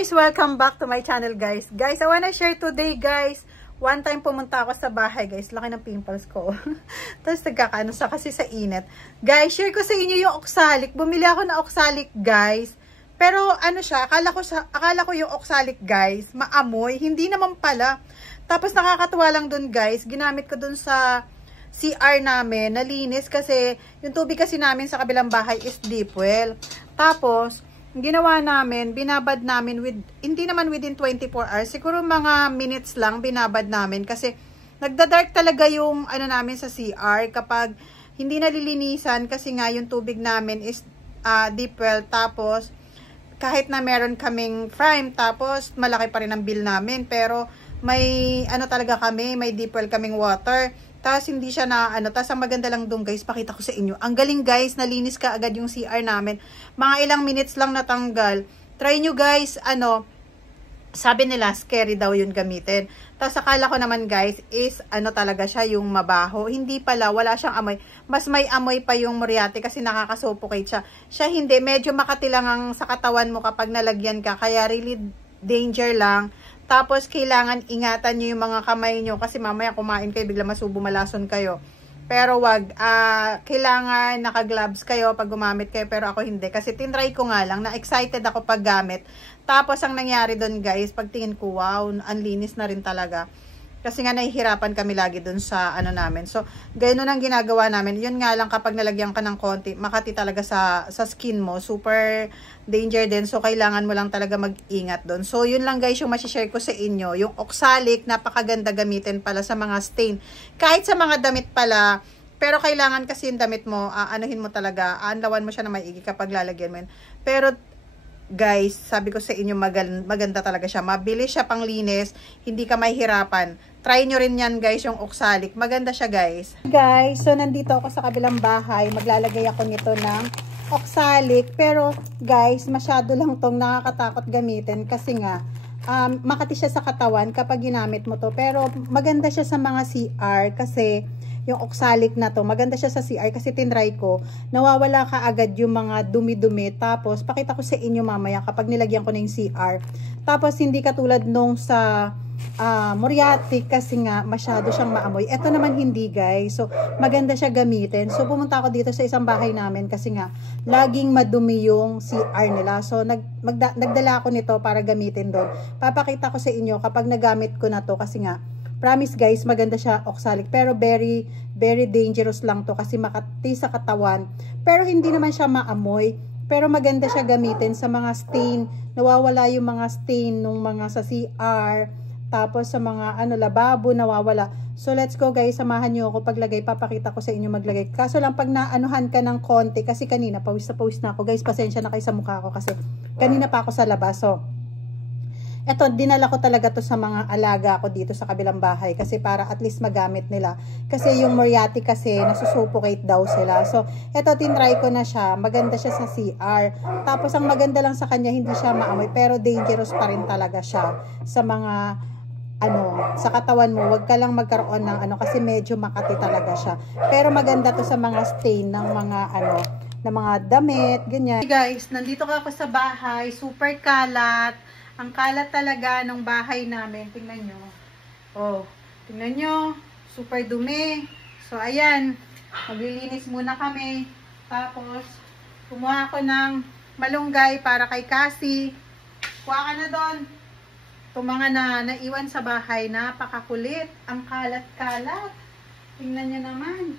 Guys, welcome back to my channel guys. Guys, I wanna share today guys. One time pumunta ako sa bahay guys. Laki ng pimples ko. Tapos nagkakaano sa kasi sa init. Guys, share ko sa inyo yung oxalic. Bumili ako ng oxalic guys. Pero ano siya, akala ko yung oxalic guys, maamoy. Hindi naman pala. Tapos nakakatuwa lang dun guys. Ginamit ko dun sa CR namin. Nalinis kasi yung tubig kasi namin sa kabilang bahay is deep well. Tapos ginawa namin, binabad namin hindi naman within 24 hours, siguro mga minutes lang binabad namin kasi nagda-dark talaga yung ano namin sa CR kapag hindi nalilinisan kasi nga yung tubig namin is deep well, tapos kahit na meron kaming prime, tapos malaki pa rin ang bill namin, pero may ano talaga kami, may deep well kaming water. Tapos hindi siya na ano, tapos ang maganda lang doon guys, pakita ko sa inyo. Ang galing guys, nalinis ka agad yung CR namin. Mga ilang minutes lang natanggal. Try nyo guys, ano, sabi nila scary daw yun gamitin. Tapos akala ko naman guys is ano talaga siya yung mabaho. Hindi pala, wala siyang amoy. Mas may amoy pa yung muriate kasi nakakasuffocate siya. Siya hindi, medyo makatilang ang sa katawan mo kapag nalagyan ka. Kaya really danger lang. Tapos, kailangan ingatan nyo yung mga kamay nyo kasi mamaya kumain kayo, bigla masubo, malason kayo. Pero wag, kailangan naka-gloves kayo pag gumamit kayo, pero ako hindi. Kasi tinry ko nga lang, na-excited ako pag gamit. Tapos, ang nangyari doon guys, pagtingin ko, wow, ang linis na rin talaga. Kasi nga nahihirapan kami lagi dun sa ano namin. So, ganoon ang ginagawa namin. Yun nga lang kapag nalagyan ka ng konti, makati talaga sa skin mo. Super danger din. So, kailangan mo lang talaga mag-ingat dun. So, yun lang guys yung masishare ko sa inyo. Yung oxalic, napakaganda gamitin pala sa mga stain. Kahit sa mga damit pala, pero kailangan kasi yung damit mo, anuhin mo talaga, aanlawan mo siya na maigi kapag lalagyan mo yun. Pero, guys, sabi ko sa inyo, maganda talaga siya. Mabilis siya panglinis, hindi ka mahihirapan. Try nyo rin yan guys, yung oxalic. Maganda siya guys. Guys, so nandito ako sa kabilang bahay. Maglalagay ako nito ng oxalic. Pero guys, masyado lang tong nakakatakot gamitin. Kasi nga, makati siya sa katawan kapag ginamit mo to. Pero maganda siya sa mga CR kasi yung oxalic na to, maganda siya sa CR kasi tinry ko, nawawala ka agad yung mga dumi-dumi. Tapos, pakita ko sa inyo mamaya kapag nilagyan ko na yung CR. Tapos, hindi katulad nung sa muriatic kasi nga masyado siyang maamoy. Ito naman hindi guys. So, maganda siya gamitin. So, pumunta ako dito sa isang bahay namin kasi nga, laging madumi yung CR nila. So, nagdala ako nito para gamitin doon. Papakita ko sa inyo kapag nagamit ko na to kasi nga, promise guys, maganda siya oxalic. Pero very, very dangerous lang to kasi makati sa katawan. Pero hindi naman siya maamoy. Pero maganda siya gamitin sa mga stain. Nawawala yung mga stain nung mga sa CR. Tapos sa mga ano, lababo, nawawala. So let's go guys, samahan nyo ako paglagay. Papakita ko sa inyo maglagay. Kaso lang pag naanuhan ka ng konti, kasi kanina pawis na ako. Guys, pasensya na kayo sa mukha ko kasi kanina pa ako sa labas. So, eto, dinala ko talaga to sa mga alaga ko dito sa kabilang bahay kasi para at least magamit nila. Kasi yung muriatic kasi nasusuffocate daw sila. So, eto, tinry ko na siya. Maganda siya sa CR. Tapos, ang maganda lang sa kanya, hindi siya maamoy. Pero dangerous pa rin talaga siya sa mga ano, sa katawan mo. Huwag ka lang magkaroon ng ano kasi medyo makati talaga siya. Pero maganda to sa mga stain ng mga ano, ng mga damit, ganyan. Hey guys, nandito ako sa bahay. Super kalat. Ang kalat talaga ng bahay namin. Tingnan nyo. Oh, tingnan nyo. Super dumi. So, ayan. Maglilinis muna kami. Tapos, kumuha ako ng malunggay para kay Cassie. Kuha ka na doon. Itong mga naiwan sa bahay, napakakulit. Ang kalat-kalat. Tingnan nyo naman.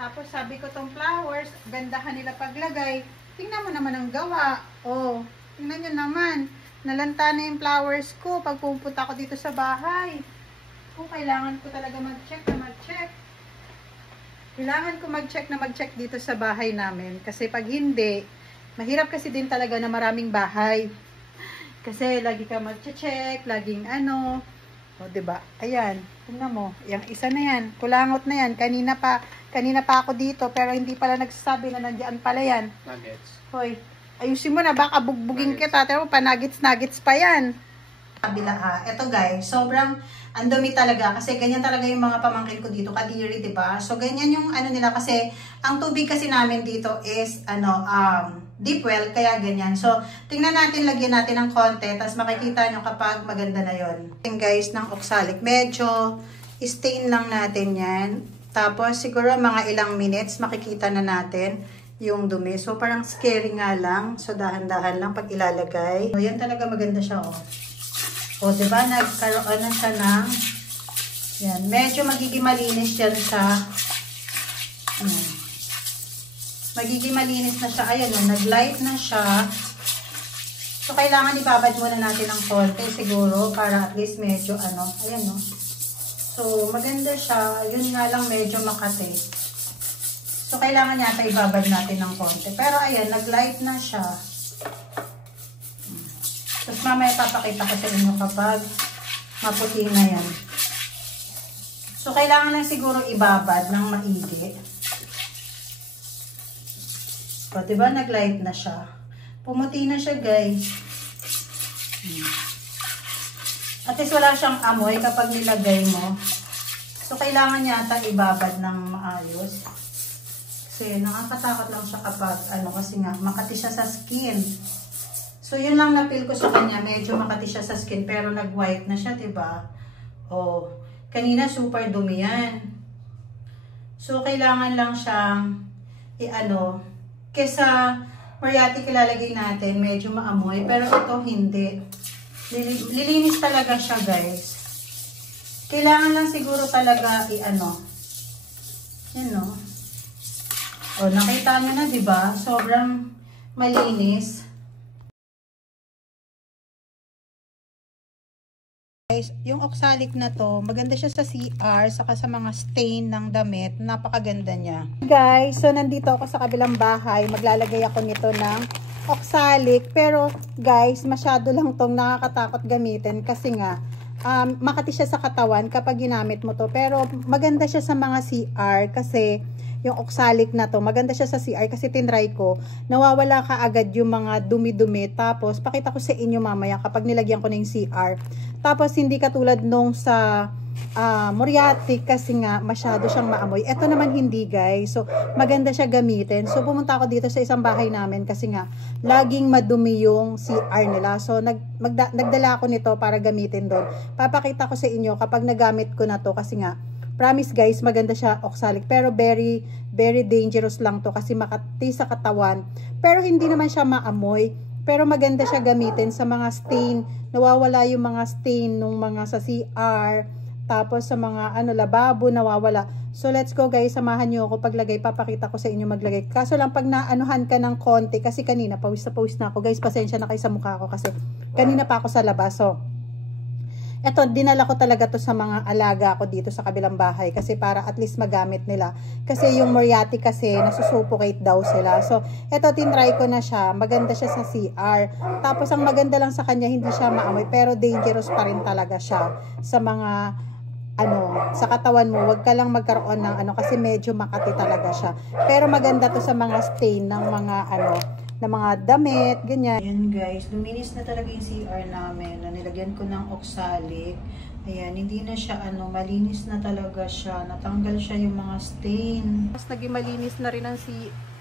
Tapos, sabi ko tong flowers, gandahan nila paglagay. Tingnan mo naman ang gawa. Oh, tingnan nyo naman. Nalanta na yung flowers ko pag pupunta ko dito sa bahay. Kailangan ko talaga mag-check na mag-check. Kailangan ko mag-check dito sa bahay namin. Kasi pag hindi, mahirap kasi din talaga na maraming bahay. Kasi lagi ka mag-check, laging ano. O, diba? Ayan. Tingnan mo. Yung isa na yan. Kulangot na yan. Kanina pa ako dito. Pero hindi pala nagsasabi na nandiyan pala yan. Nuggets. Hoy. Ayusin mo na, baka bugbugin kita. Pero pa-nuggets pa yan. Ito guys, sobrang andumi talaga. Kasi ganyan talaga yung mga pamangkin ko dito. Kadiri, diba? So, ganyan yung ano nila. Kasi, ang tubig kasi namin dito is, deep well, kaya ganyan. So, tingnan natin, lagyan natin ng konti, tapos makikita nyo kapag maganda na yon. Guys, ng oxalic, medyo stain lang natin yan. Tapos, siguro mga ilang minutes, makikita na natin yung dumi. So, parang scary nga lang. So, dahan-dahan lang pag ilalagay. So, yan talaga maganda siya, oh. O, diba? Nagkaroon na siya ng, yan, medyo magiging malinis yan sa, magiging malinis na siya. Ayan, nag-light na siya. So, kailangan ibabad muna natin ng konti siguro para at least medyo ayan, no. So, maganda siya. Yun nga lang medyo makati. So, kailangan yata ibabad natin ng konti. Pero, ayan, nag-light na siya. Tapos, mamaya papakita ko sa inyo kapag maputi na yan. So, kailangan lang siguro ibabad ng maigi. So, diba, nag-light na siya. Pumuti na siya, guys. At least wala siyang amoy kapag nilagay mo. So, kailangan yata ibabad ng maayos. Kasi nakakatakot lang siya kapag, kasi nga, makati siya sa skin. So, yun lang na-feel ko sa kanya. Medyo makati siya sa skin, pero nag-white na siya, diba? Oh, kanina super dumi yan. So, kailangan lang siyang, kesa moriatic ilalagay natin, medyo maamoy. Pero ito, hindi. Lilinis talaga siya, guys. Kailangan lang siguro talaga yan, no. O, nakita nyo na, diba? Sobrang malinis. Guys, yung oxalic na to, maganda siya sa CR, saka sa mga stain ng damit. Napakaganda niya. Guys, so nandito ako sa kabilang bahay. Maglalagay ako nito ng oxalic. Pero, guys, masyado lang tong nakakatakot gamitin kasi nga, makati siya sa katawan kapag ginamit mo to. Pero, maganda siya sa mga CR kasi yung oxalic na to, maganda siya sa CR kasi tinry ko, nawawala ka agad yung mga dumi-dumi. Tapos, pakita ko sa inyo mamaya kapag nilagyan ko na yung CR. Tapos, hindi katulad nung sa moriatic kasi nga masyado siyang maamoy. Ito naman hindi, guys. So, maganda siya gamitin. So, pumunta ako dito sa isang bahay namin kasi nga, laging madumi yung CR nila. So, nagdala ako nito para gamitin doon. Papakita ko sa inyo kapag nagamit ko na to kasi nga, promise guys, maganda siya oxalic. Pero very, very dangerous lang to kasi makati sa katawan. Pero hindi naman siya maamoy. Pero maganda siya gamitin sa mga stain. Nawawala yung mga stain nung mga sa CR. Tapos sa mga lababo, nawawala. So let's go guys, samahan nyo ako paglagay. Papakita ko sa inyo maglagay. Kaso lang pag naanuhan ka ng konti, kasi kanina pawis na ako. Guys, pasensya na kayo sa mukha ko kasi kanina pa ako sa labas. So, eto, dinala ko talaga to sa mga alaga ko dito sa kabilang bahay kasi para at least magamit nila. Kasi yung moriatic kasi nasusuffocate daw sila. So, eto, tinry ko na siya. Maganda siya sa CR. Tapos, ang maganda lang sa kanya, hindi siya maamoy. Pero dangerous pa rin talaga siya sa mga, sa katawan mo. Huwag ka lang magkaroon ng kasi medyo makati talaga siya. Pero maganda to sa mga stain ng mga, na mga damit, ganyan. Ayan guys, luminis na talaga yung CR namin. Nilagyan ko ng oxalic. Ayan, hindi na siya malinis na talaga siya. Natanggal siya yung mga stain. Tapos naging malinis na rin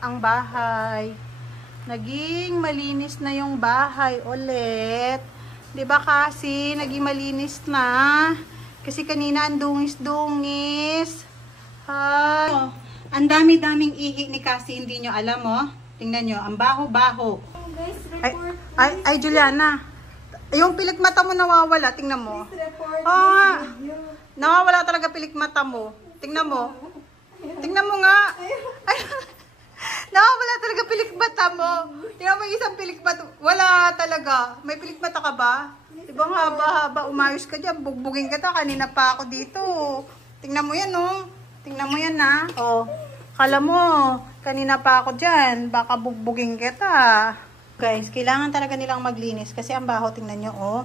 ang bahay. Naging malinis na yung bahay ulit. 'Di ba kasi naging malinis na? Kasi kanina ang dungis-dungis. Ang dami-daming ihi ni Cassie, hindi nyo alam, oh. Tingnan nyo, ang baho-baho. Ay, Juliana. Yung pilik mata mo nawawala, tingnan mo. Nawawala talaga pilik mata mo. Tingnan mo. Tingnan mo nga. Ay, nawawala talaga pilik mata mo. Tingnan mo yung isang pilik mata. Wala talaga. May pilik mata ka ba? Diba nga haba-haba, umayos ka dyan. Bugbugin ka ta. Kanina pa ako dito. Tingnan mo yan, oh. Tingnan mo yan, ha. Oh. Kala mo, kanina pa ako dyan, baka bugbugin kita. Guys, kailangan talaga nilang maglinis kasi ang baho, tingnan nyo, oh.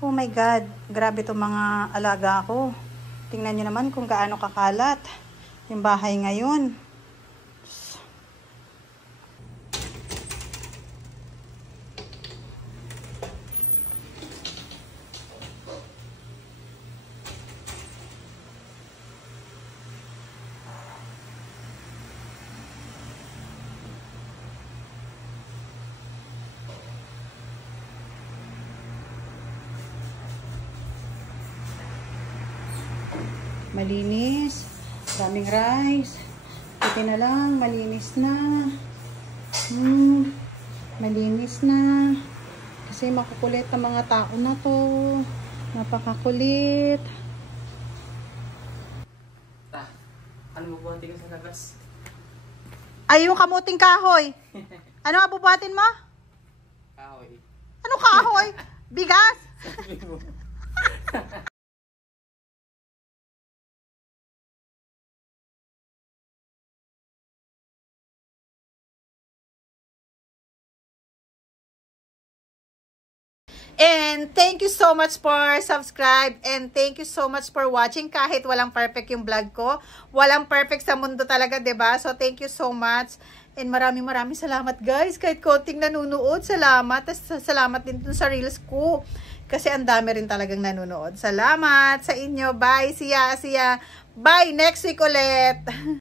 Oh my God, grabe itong mga alaga ko. Tingnan nyo naman kung gaano kakalat yung bahay ngayon. Malinis. Daming rice. Ito na lang. Malinis na. Malinis na. Kasi makukulit ang mga tao na to. Napakakulit. Ano bubuhatin ko sa labas? Ay, yung kamuting kahoy. Ano ang bubuhatin mo? Kahoy. Ano kahoy? Bigas? And thank you so much for subscribe and thank you so much for watching kahit walang perfect yung vlog ko. Walang perfect sa mundo talaga, 'di ba? So thank you so much. And maraming salamat guys. Kahit konting nanonood, salamat. Salamat din sa reels ko. Kasi ang dami rin talagang nanonood. Salamat sa inyo. Bye. See ya. Bye. Next week ulit.